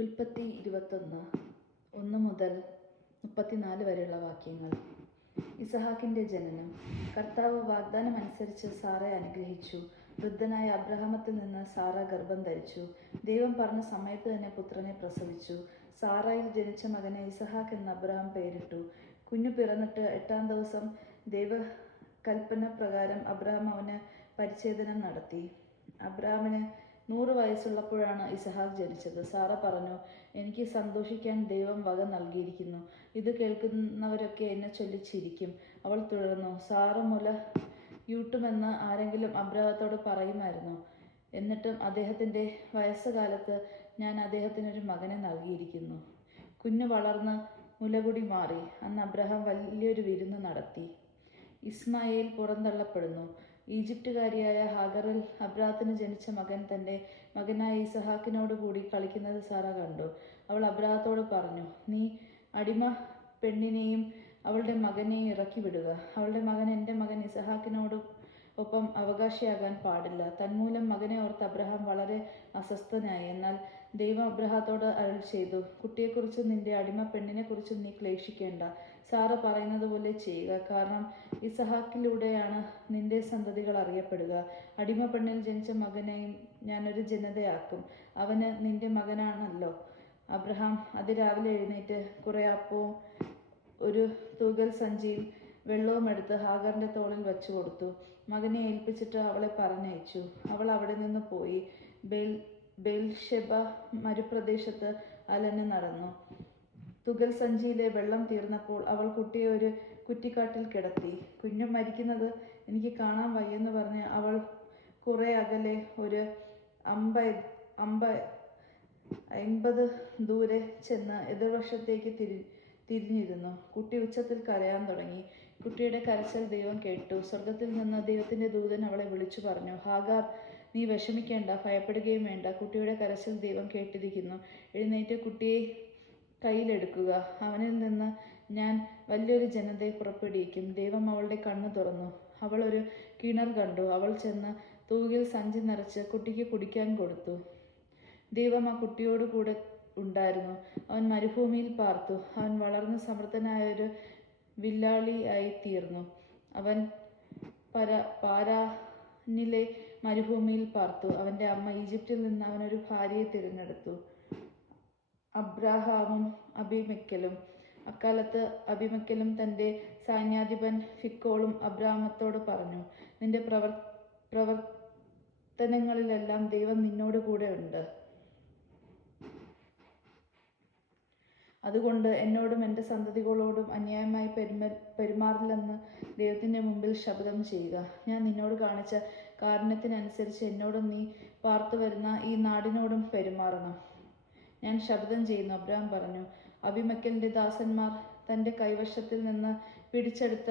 ഉൽപ്പത്തി 21 1 മുതൽ 34 വരെയുള്ള വാക്യങ്ങൾ. ഇസഹാക്കിന്റെ ജനനം. കർത്താവ് വാഗ്ദാനമനുസരിച്ച് സാറയെ അനുഗ്രഹിച്ചു. വൃദ്ധനായ അബ്രഹാമത്തിൽ നിന്ന് സാറ ഗർഭം ധരിച്ചു. ദൈവം പറഞ്ഞ സമയത്ത് തന്നെ പുത്രനെ പ്രസവിച്ചു. സാറായിൽ ജനിച്ച മകനെ ഇസഹാക്ക് എന്ന് അബ്രഹാം പേരിട്ടു. കുഞ്ഞു പിറന്നിട്ട് 8-ാം ദിവസം ദൈവകൽപ്പന പ്രകാരം അബ്രഹാം അവന് പരിച്ഛേദനം നടത്തി. അബ്രഹാമിന് 100 വയസ്സുള്ളപ്പോഴാണ് ഇസഹാക്ക് ജനിച്ചത്. സാറ പറഞ്ഞു, എനിക്ക് സന്തോഷിക്കാൻ ദൈവം വക നൽകിയിരിക്കുന്നു. ഇത് കേൾക്കുന്നവരൊക്കെ എന്നെ ചൊല്ലി ചിരിക്കും. അവൾ തുടർന്നു, സാറ മുലയൂട്ടുമെന്ന് ആരെങ്കിലും അബ്രഹാത്തോട് പറയുമായിരുന്നു. എന്നിട്ടും അദ്ദേഹത്തിൻ്റെ വയസ്സുകാലത്ത് ഞാൻ അദ്ദേഹത്തിനൊരു മകനെ നൽകിയിരിക്കുന്നു. കുഞ്ഞ് വളർന്ന് മുലകുടി മാറി. അന്ന് അബ്രഹാം വലിയൊരു വിരുന്ന് നടത്തി. ഇസ്മായേൽ പുറന്തള്ളപ്പെടുന്നു. ഈജിപ്തുകാരിയായ ഹാഗറിൽ അബ്രാത്തിന് ജനിച്ച മകൻ തൻ്റെ മകനായ ഇസഹാക്കിനോട് കൂടി കളിക്കുന്നത് സാറ കണ്ടു. അവൾ അബ്രാത്തോട് പറഞ്ഞു, നീ അടിമ പെണ്ണിനെയും അവളുടെ മകനെയും ഇറക്കി വിടുക. അവളുടെ മകൻ എൻ്റെ മകൻ ഇസഹാക്കിനോട് ഒപ്പം അവകാശിയാകാൻ പാടില്ല. തന്മൂലം മകനെ ഓർത്ത് അബ്രഹാം വളരെ അസ്വസ്ഥനായി. എന്നാൽ ദൈവം അബ്രഹാത്തോട് അരുൾ ചെയ്തു, കുട്ടിയെക്കുറിച്ചും നിന്റെ അടിമ പെണ്ണിനെക്കുറിച്ചും നീ ക്ലേശിക്കേണ്ട. സാറ പറയുന്നത് പോലെ ചെയ്യുക. കാരണം ഇസഹാക്കിലൂടെയാണ് നിന്റെ സന്തതികൾ അറിയപ്പെടുക. അടിമ പെണ്ണിൽ ജനിച്ച മകനെയും ഞാനൊരു ജനതയാക്കും. അവന് നിന്റെ മകനാണല്ലോ. അബ്രഹാം അതിരാവിലെ എഴുന്നേറ്റ് കുറെ അപ്പവും ഒരു തൂകൽ സഞ്ചിയിൽ വെള്ളവും എടുത്ത് ഹാഗറിന്റെ തോളിൽ വച്ചു കൊടുത്തു. മകനെ ഏൽപ്പിച്ചിട്ട് അവളെ പറഞ്ഞയച്ചു. അവൾ അവിടെ നിന്ന് പോയി ബേൽഷെബ മരുപ്രദേശത്ത് അലഞ്ഞു നടന്നു. തുകൽ സഞ്ചിയിലെ വെള്ളം തീർന്നപ്പോൾ അവൾ കുട്ടിയെ ഒരു കുറ്റിക്കാട്ടിൽ കിടത്തി. കുഞ്ഞു മരിക്കുന്നത് എനിക്ക് കാണാൻ വയ്യെന്ന് പറഞ്ഞ് അവൾ കുറെ അകലെ ഒരു 50 ദൂരെ ചെന്ന് എതിർവശത്തേക്ക് തിരിഞ്ഞിരുന്നു. കുട്ടി ഉച്ചത്തിൽ കരയാൻ തുടങ്ങി. കുട്ടിയുടെ കരച്ചിൽ ദൈവം കേട്ടു. സ്വർഗത്തിൽ നിന്ന് ദൈവത്തിന്റെ ദൂതൻ അവളെ വിളിച്ചു പറഞ്ഞു, ഹാഗാർ, നീ വിഷമിക്കേണ്ട, ഭയപ്പെടുകയും വേണ്ട. കുട്ടിയുടെ കരച്ചിൽ ദൈവം കേട്ടിരിക്കുന്നു. എഴുന്നേറ്റ് കുട്ടിയെ കയ്യിലെടുക്കുക. അവനിൽ നിന്ന് ഞാൻ വലിയൊരു ജനതയെ പുറപ്പെടുവിക്കും. ദൈവം അവളുടെ കണ്ണ് തുറന്നു. അവൾ ഒരു കിണർ കണ്ടു. അവൾ ചെന്ന് തൂകിൽ സഞ്ചി നിറച്ച് കുട്ടിക്ക് കുടിക്കാൻ കൊടുത്തു. ദൈവം ആ കുട്ടിയോട് കൂടെ ഉണ്ടായിരുന്നു. അവൻ മരുഭൂമിയിൽ പാർത്തു. അവൻ വളർന്ന് സമർത്ഥനായൊരു വില്ലാളി ആയി തീർന്നു. അവൻ പാരാനിലെ മരുഭൂമിയിൽ പാർത്തു. അവൻ്റെ അമ്മ ഈജിപ്തിൽ നിന്ന് അവനൊരു ഭാര്യയെ തിരഞ്ഞെടുത്തു. അബ്രാഹാമും അബീമെക്കെലും. അക്കാലത്ത് അബീമെക്കെലും തൻ്റെ സൈന്യാധിപൻ ഫിക്കോളും അബ്രാമത്തോട് പറഞ്ഞു, നിന്റെ പ്രവർത്തനങ്ങളിലെല്ലാം ദൈവം നിന്നോട് കൂടെ ഉണ്ട്. അതുകൊണ്ട് എന്നോടും എൻ്റെ സന്തതികളോടും അന്യായമായി പെരുമാറില്ലെന്ന് ദൈവത്തിൻ്റെ മുമ്പിൽ ശപഥം ചെയ്യുക. ഞാൻ നിന്നോട് കാണിച്ച കാരുണ്യത്തിനനുസരിച്ച് എന്നോടും നീ പാർത്തു വരുന്ന ഈ നാടിനോടും പെരുമാറണം. ഞാൻ ശപഥം ചെയ്യുന്നു. അബ്രാം പറഞ്ഞു. അബീമെക്കെലിന്റെ ദാസന്മാർ തൻ്റെ കൈവശത്തിൽ നിന്ന് പിടിച്ചെടുത്ത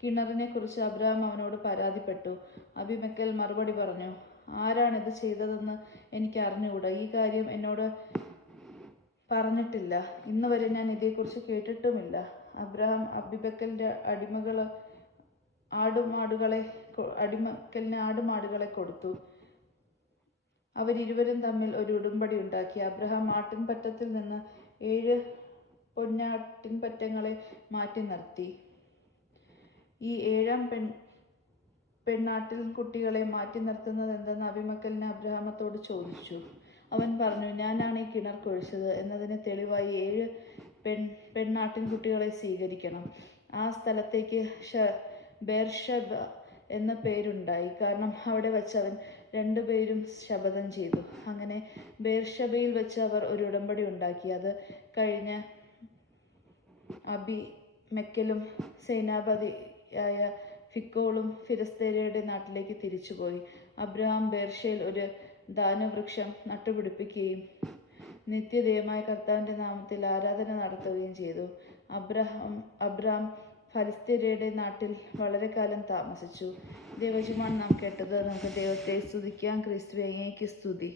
കിണറിനെ കുറിച്ച് അബ്രാം അവനോട് പരാതിപ്പെട്ടു. അബീമെക്കെൽ മറുപടി പറഞ്ഞു, ആരാണിത് ചെയ്തതെന്ന് എനിക്ക് അറിഞ്ഞുകൂടാ. ഈ കാര്യം എന്നോട് പറഞ്ഞിട്ടില്ല. ഇന്ന് വരെ ഞാൻ ഇതേക്കുറിച്ച് കേട്ടിട്ടുമില്ല. അബ്രഹാം അബീമെക്കെലിന്റെ അടിമക്കലിന് ആടുമാടുകളെ കൊടുത്തു. അവരിരുവരും തമ്മിൽ ഒരു ഉടമ്പടി ഉണ്ടാക്കി. അബ്രഹാം ആട്ടിൻപറ്റത്തിൽ നിന്ന് 7 പൊന്നാട്ടിൻപറ്റങ്ങളെ മാറ്റി നിർത്തി. ഈ 7-ാം പെണ്ണാട്ടിൻ കുട്ടികളെ മാറ്റി നിർത്തുന്നത് എന്തെന്ന് അബീമെക്കെലിന് അബ്രഹാമത്തോട് ചോദിച്ചു. അവൻ പറഞ്ഞു, ഞാനാണ് ഈ കിണർ കുഴിച്ചത് എന്നതിന് തെളിവായി 7 പെണ്ണാട്ടിൻകുട്ടികളെ സ്വീകരിക്കണം. ആ സ്ഥലത്തേക്ക് ബേർഷെബ എന്ന പേരുണ്ടായി. കാരണം അവിടെ വെച്ച് അവൻ 2 പേരും ശപഥം ചെയ്തു. അങ്ങനെ ബേർഷെബയിൽ വെച്ച് അവർ ഒരു ഉടമ്പടി ഉണ്ടാക്കി. അത് കഴിഞ്ഞ് അബീമെക്കെലും സേനാപതിയായ ഫിക്കോളും ഫിലിസ്ത്യരുടെ നാട്ടിലേക്ക് തിരിച്ചുപോയി. അബ്രഹാം ബേർഷയിൽ ഒരു ദാനവൃക്ഷം നട്ടുപിടിപ്പിക്കുകയും നിത്യദൈവമായ കർത്താവിൻ്റെ നാമത്തിൽ ആരാധന നടത്തുകയും ചെയ്തു. അബ്രാം ഫലിസ്ത്യരുടെ നാട്ടിൽ വളരെ കാലം താമസിച്ചു. ദൈവവചനമാണ് നാം കേട്ടത്. നമുക്ക് ദൈവത്തെ സ്തുതിക്കാം. ക്രിസ്തുവേ, അങ്ങേക്ക് സ്തുതി.